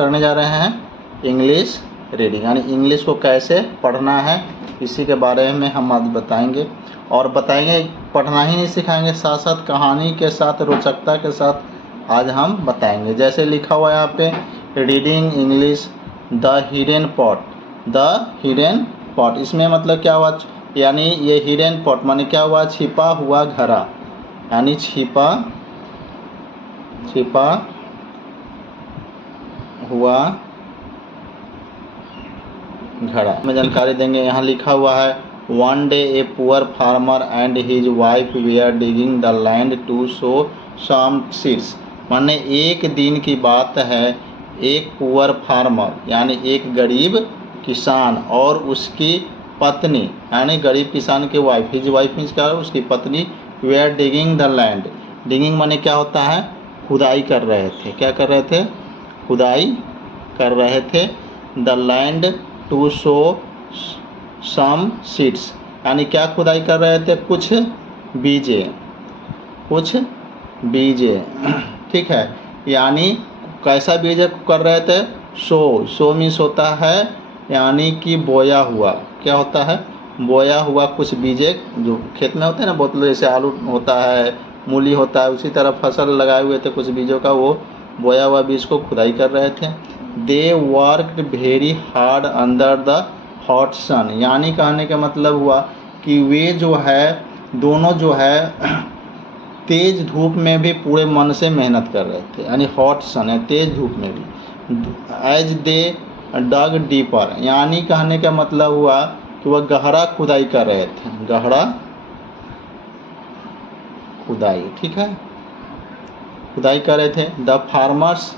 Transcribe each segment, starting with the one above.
करने जा रहे हैं इंग्लिश रीडिंग, यानी इंग्लिश को कैसे पढ़ना है इसी के बारे में हम आज बताएंगे। और बताएंगे, पढ़ना ही नहीं सिखाएंगे, साथ साथ कहानी के साथ, रोचकता के साथ आज हम बताएंगे। जैसे लिखा हुआ है यहाँ पे reading English the hidden pot. The hidden pot इसमें मतलब क्या हुआ, यानी ये हिडन पॉट माने क्या हुआ, छिपा हुआ घड़ा, यानी छिपा हुआ घड़ा में जानकारी देंगे। यहाँ लिखा हुआ है one day a poor farmer and his wife were digging the land to sow some seeds. माने एक दिन की बात है, एक पुअर फार्मर यानी एक गरीब किसान और उसकी पत्नी, यानी गरीब किसान के वाइफ, हिज वाइफ मीन्स क्या, उसकी पत्नी, were digging the land. Digging माने क्या होता है, खुदाई कर रहे थे। क्या कर रहे थे, खुदाई कर रहे थे। The land to sow some seeds, यानी क्या खुदाई कर रहे थे, कुछ बीजे ठीक है, यानी कैसा बीज कर रहे थे, सो मीन्स होता है यानी कि बोया हुआ। क्या होता है, बोया हुआ कुछ बीजे जो खेत में होते हैं ना, बहुत जैसे आलू होता है, मूली होता है, उसी तरह फसल लगाए हुए थे कुछ बीजों का, वो बोया हुआ बीज को खुदाई कर रहे थे। They worked very hard under the hot sun, यानी कहने का मतलब हुआ कि वे जो है दोनों जो है तेज धूप में भी पूरे मन से मेहनत कर रहे थे, यानी हॉट सन है, तेज धूप में भी। एज दे डग डीपर, यानी कहने का मतलब हुआ कि वह गहरा खुदाई कर रहे थे, गहरा खुदाई, ठीक है, खुदाई कर रहे थे। द फार्मर्स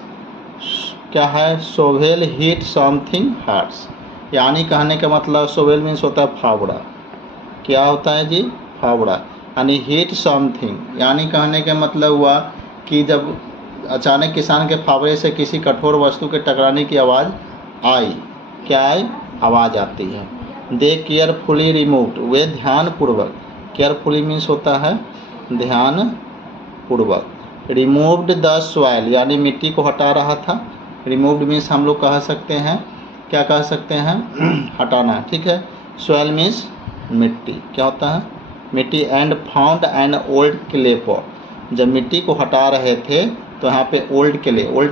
क्या है, सोवेल हीट समथिंग हार्ड्स, यानी कहने का मतलब सोवेल मीन्स होता है फावड़ा। क्या होता है जी, फावड़ा, यानी हीट समथिंग, यानी कहने का मतलब हुआ कि जब अचानक किसान के फावड़े से किसी कठोर वस्तु के टकराने की आवाज़ आई, क्या आई, आवाज़ आती है। दे केयरफुली रिमूव्ड, वे ध्यानपूर्वक, केयरफुली मीन्स होता है ध्यानपूर्वक। रिमूव्ड द सॉइल, यानी मिट्टी को हटा रहा था। रिमूव्ड मीन्स हम लोग कह सकते हैं, क्या कह सकते हैं, हटाना, ठीक है। सॉइल मीन्स मिट्टी, क्या होता है, मिट्टी। And found an old clay pot, जब मिट्टी को हटा रहे थे तो यहाँ पे ओल्ड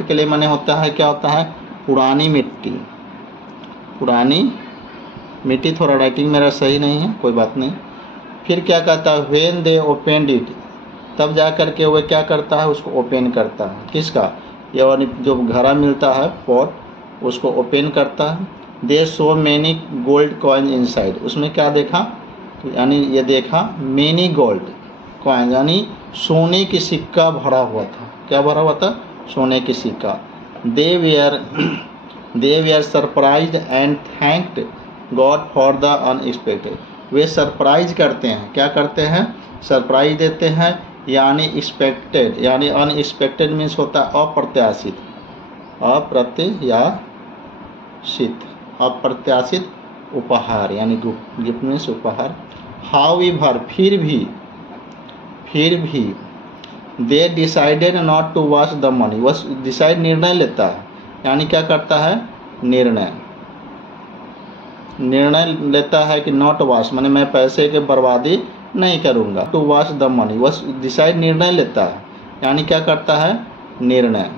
क्ले माने होता है, क्या होता है, पुरानी मिट्टी, पुरानी मिट्टी। थोड़ा राइटिंग मेरा सही नहीं है, कोई बात नहीं। फिर क्या कहता है, व्हेन दे ओपनड इट, तब जा कर के वह क्या करता है, उसको ओपन करता है, किसका, यानी जो घड़ा मिलता है पॉट, उसको ओपन करता है। They so many gold coin inside, उसमें क्या देखा, यानी ये देखा मैनी गोल्ड कॉइन, यानी सोने की सिक्का भरा हुआ था। क्या भरा हुआ था, सोने की सिक्का। They were surprised and thanked God for the unexpected, वे सरप्राइज करते हैं, क्या करते हैं, सरप्राइज देते हैं, यानी एक्सपेक्टेड, यानी अनएक्सपेक्टेड मीन्स होता है अप्रत्याशित, अप्रत्याशित उपहार, यानी गिफ्ट मीन्स उपहार। हाउएवर, फिर भी they decided not to wash the money, वह डिसाइड निर्णय लेता है, यानी क्या करता है, निर्णय लेता है कि नॉट वॉश माने मैं पैसे के बर्बादी नहीं करूँगा। टू वॉश द मनी, वह डिसाइड निर्णय लेता है, यानी क्या करता है, निर्णय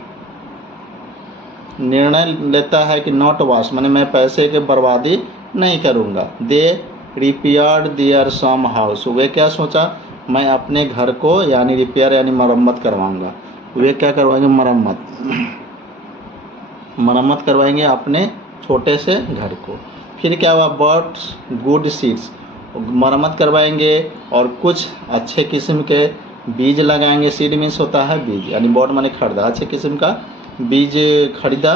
लेता है कि नॉट वॉश माने मैं पैसे के बर्बादी नहीं करूँगा। दे रिपेयर्ड देयर सम हाउस, वे क्या सोचा, मैं अपने घर को यानी रिपेयर यानी मरम्मत करवाऊँगा। वे क्या करवाएंगे, मरम्मत करवाएंगे अपने छोटे से घर को। फिर क्या हुआ, बॉट्स गुड सीड्स, मरम्मत करवाएंगे और कुछ अच्छे किस्म के बीज लगाएंगे। सीड मीन्स होता है बीज, यानी बॉट माने खरीदा, अच्छे किस्म का बीज खरीदा।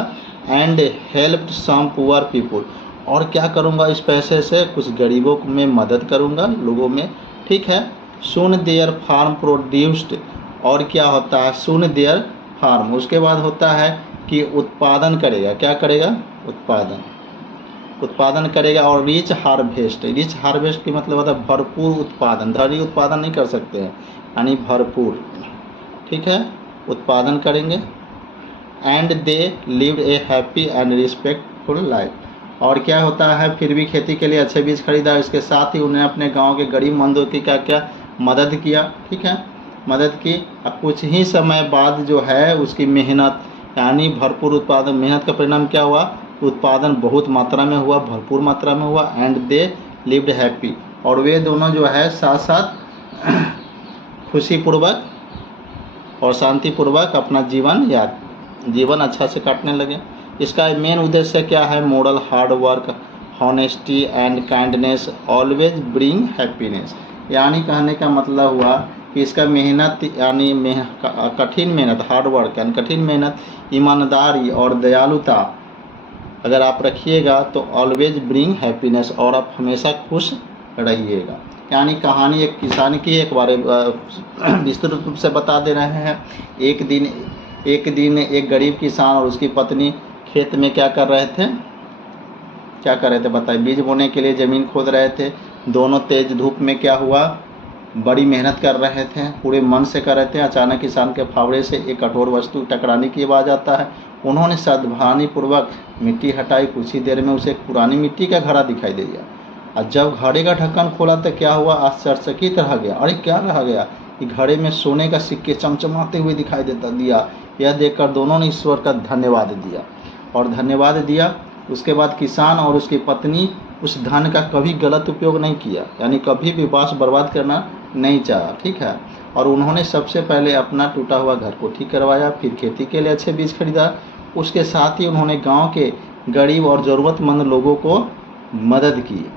And helped some poor people, और क्या करूँगा, इस पैसे से कुछ गरीबों में मदद करूँगा, लोगों में, ठीक है। सून देयर फार्म प्रोड्यूस्ड, और क्या होता है, सून देयर फार्म, उसके बाद होता है कि उत्पादन करेगा, क्या करेगा, उत्पादन करेगा। और रिच हार्वेस्ट की मतलब होता है भरपूर उत्पादन, धरी उत्पादन नहीं कर सकते हैं, यानी भरपूर, ठीक है, उत्पादन करेंगे। And they lived A happy and respectful life. और क्या होता है, फिर भी खेती के लिए अच्छे बीज खरीदा, इसके साथ ही उन्हें अपने गांव के गरीब मंदों की क्या मदद किया, ठीक है, मदद की। अब कुछ ही समय बाद जो है उसकी मेहनत यानी भरपूर उत्पादन, मेहनत का परिणाम क्या हुआ, उत्पादन बहुत मात्रा में हुआ, भरपूर मात्रा में हुआ। एंड दे लिव्ड हैप्पी, और वे दोनों जो है साथ साथ खुशीपूर्वक और शांतिपूर्वक अपना जीवन अच्छा से काटने लगे। इसका मेन उद्देश्य क्या है, moral hard work, honesty and kindness always bring happiness. यानी कहने का मतलब हुआ कि इसका मेहनत यानी कठिन मेहनत, हार्ड वर्क यानी कठिन मेहनत, ईमानदारी और दयालुता अगर आप रखिएगा तो ऑलवेज ब्रिंग हैप्पीनेस, और आप हमेशा खुश रहिएगा। यानी कहानी एक किसान की एक बारे विस्तृत रूप से बता दे रहे हैं। एक दिन एक गरीब किसान और उसकी पत्नी खेत में क्या कर रहे थे बताइए, बीज बोने के लिए ज़मीन खोद रहे थे। दोनों तेज धूप में क्या हुआ, बड़ी मेहनत कर रहे थे, पूरे मन से कर रहे थे। अचानक किसान के फावड़े से एक कठोर वस्तु टकराने की आवाज़ आता है। उन्होंने सावधानीपूर्वक मिट्टी हटाई। कुछ ही देर में उसे एक पुरानी मिट्टी का घड़ा दिखाई दे दिया, और जब घड़े का ढक्कन खोला तो क्या हुआ, आश्चर्यचकित रह गया। अरे क्या रह गया कि घड़े में सोने का सिक्के चमचमाते हुए दिखाई दिया। यह देखकर दोनों ने ईश्वर का धन्यवाद दिया। उसके बाद किसान और उसकी पत्नी उस धन का कभी गलत उपयोग नहीं किया, यानी कभी भी बर्बाद करना नहीं चाहा, ठीक है। और उन्होंने सबसे पहले अपना टूटा हुआ घर को ठीक करवाया, फिर खेती के लिए अच्छे बीज खरीदा। उसके साथ ही उन्होंने गांव के गरीब और ज़रूरतमंद लोगों को मदद की।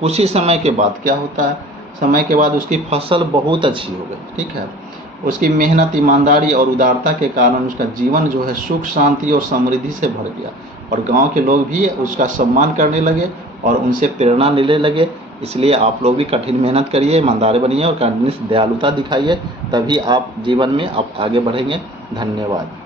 कुछ ही समय के बाद क्या होता है, समय के बाद उसकी फसल बहुत अच्छी हो गई, ठीक है। उसकी मेहनत, ईमानदारी और उदारता के कारण उसका जीवन जो है सुख, शांति और समृद्धि से भर गया, और गांव के लोग भी उसका सम्मान करने लगे और उनसे प्रेरणा लेने लगे। इसलिए आप लोग भी कठिन मेहनत करिए, ईमानदार बनिए और काइंडनेस, दयालुता दिखाइए, तभी आप जीवन में आप आगे बढ़ेंगे। धन्यवाद।